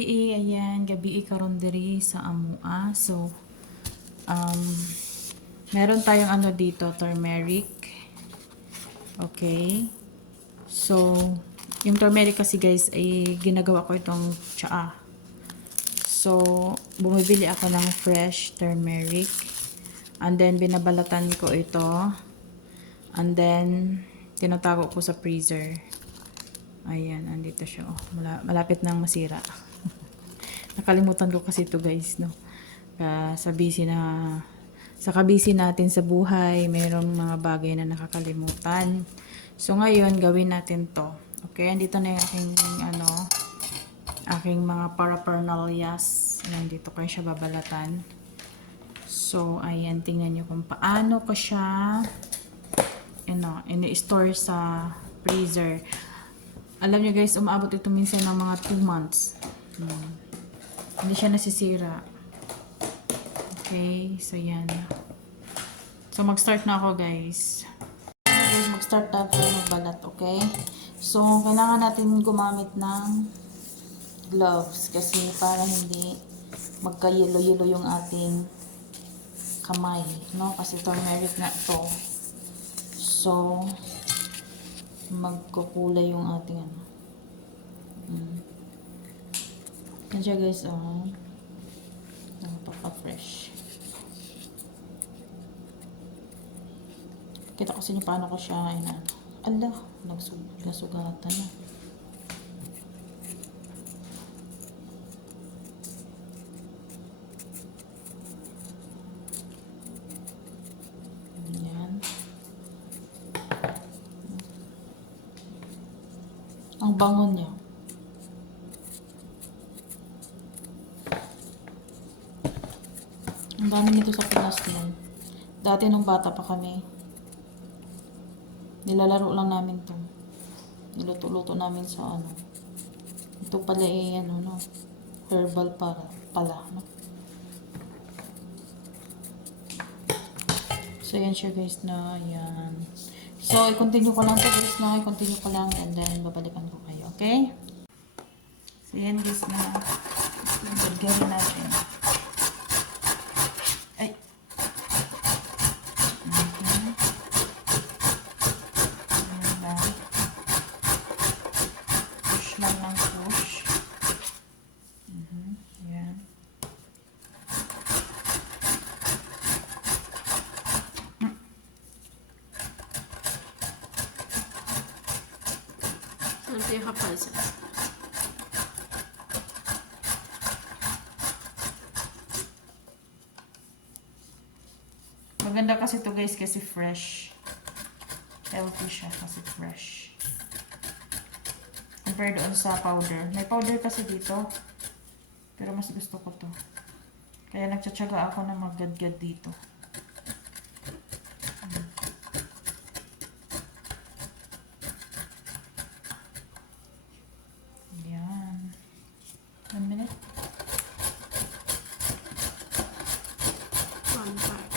Ayan, gabi karon diri sa Amua. So, um, meron tayong ano dito, turmeric. Okay. So, yung turmeric kasi guys, ay ginagawa ko itong tsaa. So, bumibili ako ng fresh turmeric. And then, binabalatan ko ito. And then, tinatago ko sa freezer. Ayan, andito siya. Oh, malapit nang masira. Nakalimutan ko kasi ito guys, no? Sa kabisi natin sa buhay, mayroong mga bagay na nakakalimutan. So, ngayon, gawin natin to. Okay, andito na yung aking mga paraphernalias. Ayan, dito ko siya babalatan. So, ayan, tingnan nyo kung paano ko siya ini-store sa freezer. Alam nyo guys, umaabot ito minsan ng mga 2 months. Hindi siya nasisira. Okay, so yan. So, mag-start na ako guys. Mag-start na ako magbalat, okay? So, kailangan natin gumamit ng gloves kasi para hindi magka-yelo-yelo yung ating kamay, no? Kasi turmeric na ito. So, magkukulay yung ating Yan siya guys, napaka-fresh. Kita ko sa inyo paano ko siya nasugatan na. Yan. Ang bango niya. Ang dami nito sa Pinas din. Dati nung bata pa kami, nilalaro lang namin to. Niluto-luto namin sa Ito pala herbal pala, no? So, yan siya guys na, yan. So, i-continue ko lang to guys, no? I-continue ko lang and then babalikan ko kayo, okay? So, yan guys na, gawin natin. Ay! Push lang ng push. Yan. Nanti hafal sa. Maganda kasi to guys kasi fresh. Healthy siya kasi fresh. Compare doon sa powder. May powder kasi dito. Pero mas gusto ko to. Kaya nagtsatsaga ako na maggadgad dito. Yan. 1 minute. 1 part.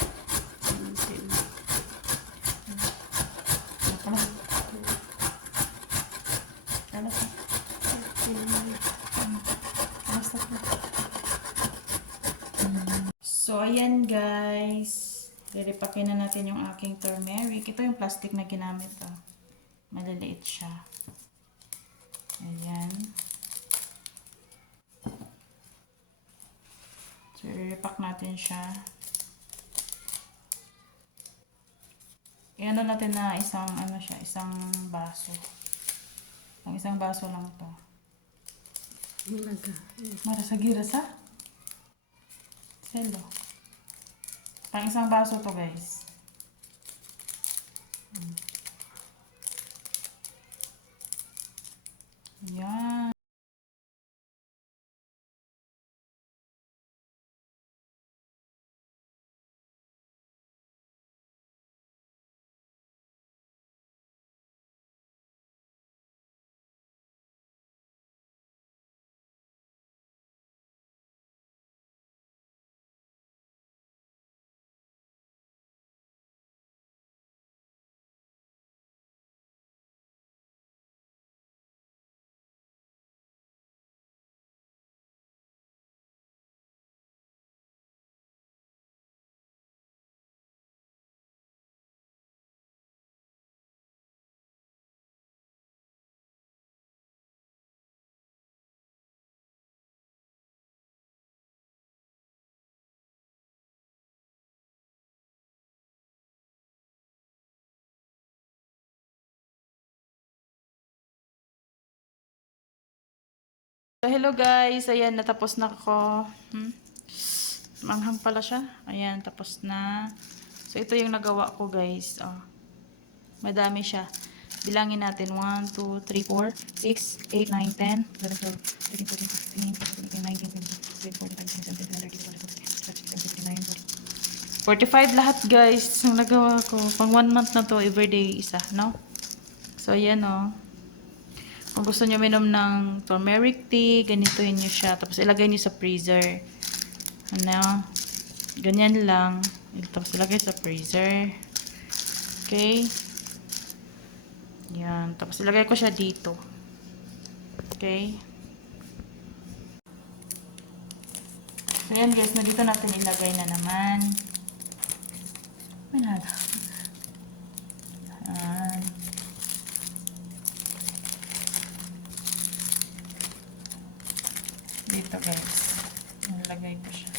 So, ayan guys. Lilipakin na natin yung aking turmeric. Ito yung plastic na ginamit. Maliliit siya. Ayan. So, lilipak natin siya. Iano natin na isang baso. Ang isang baso lang to. Marasagira sa? Selo. Pang isang baso to guys. Yan. So, hello guys. Ayan, natapos na ako. Manghang pala siya. Ayan, tapos na. So, ito yung nagawa ko guys. Oh, madami siya. Bilangin natin. 1, 2, 3, 4, 6, 8, 9, 10, 11, 12, 13, 14, 15, 16, 17, 18, 19, 20, 21, 22, 23, 24, 25 lahat guys. Yung nagawa ko. Pang 1 month na to. Everyday isa, no? So, ayan oh. Kung gusto nyo minom ng turmeric tea, ganituhin nyo siya. Tapos ilagay nyo sa freezer. Ano? Ganyan lang. Tapos ilagay sa freezer. Okay? Yan. Tapos ilagay ko siya dito. Okay? So yan guys, na dito natin ilagay na naman. Manala. Dito guys. Nilagay ko siya.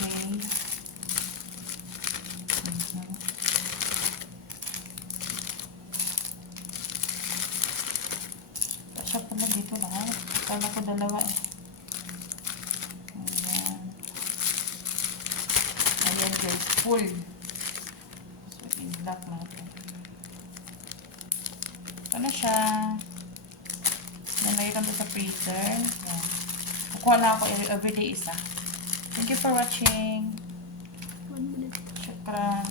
Okay. Siya pala dito lahat. Kala ko dalawa eh. Ayan. Ayan guys, full. So, i-block natin. Ano siya? Nalagay ko sa freezer. Ayan. Kukuha lang ako everyday isa. Thank you for watching. 1 minute. Shukran.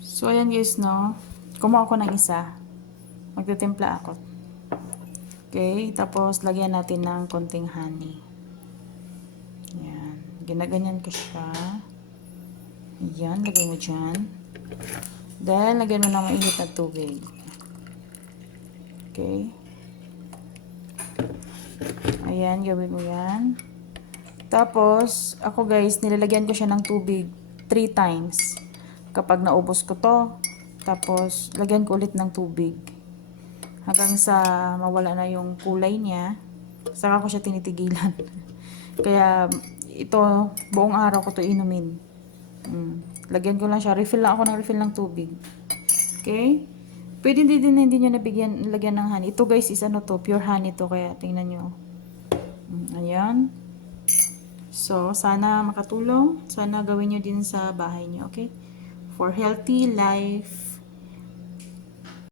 So, ayan guys, no? Kumuha ako ng isa. Magtitimpla ako. Okay, tapos lagyan natin ng konting honey. Ayan. Ginaganyan ko siya. Ayan, lagay mo dyan. Then, lagyan mo ng mainit na tubig. Okay. Ayan, gawin mo yan. Tapos, ako guys, nilalagyan ko siya ng tubig 3 times. Kapag naubos ko to, tapos, lagyan ko ulit ng tubig. Hanggang sa mawala na yung kulay niya. Saka ko siya tinitigilan. Kaya, ito, buong araw ko to inumin. Lagyan ko lang siya. Refill lang ako ng refill ng tubig. Okay? Pwede din hindi nyo lagyan ng honey. Ito guys is ano to, pure honey to. Kaya tingnan nyo. Ayan. So, sana makatulong. Sana gawin nyo din sa bahay nyo. Okay? For healthy life.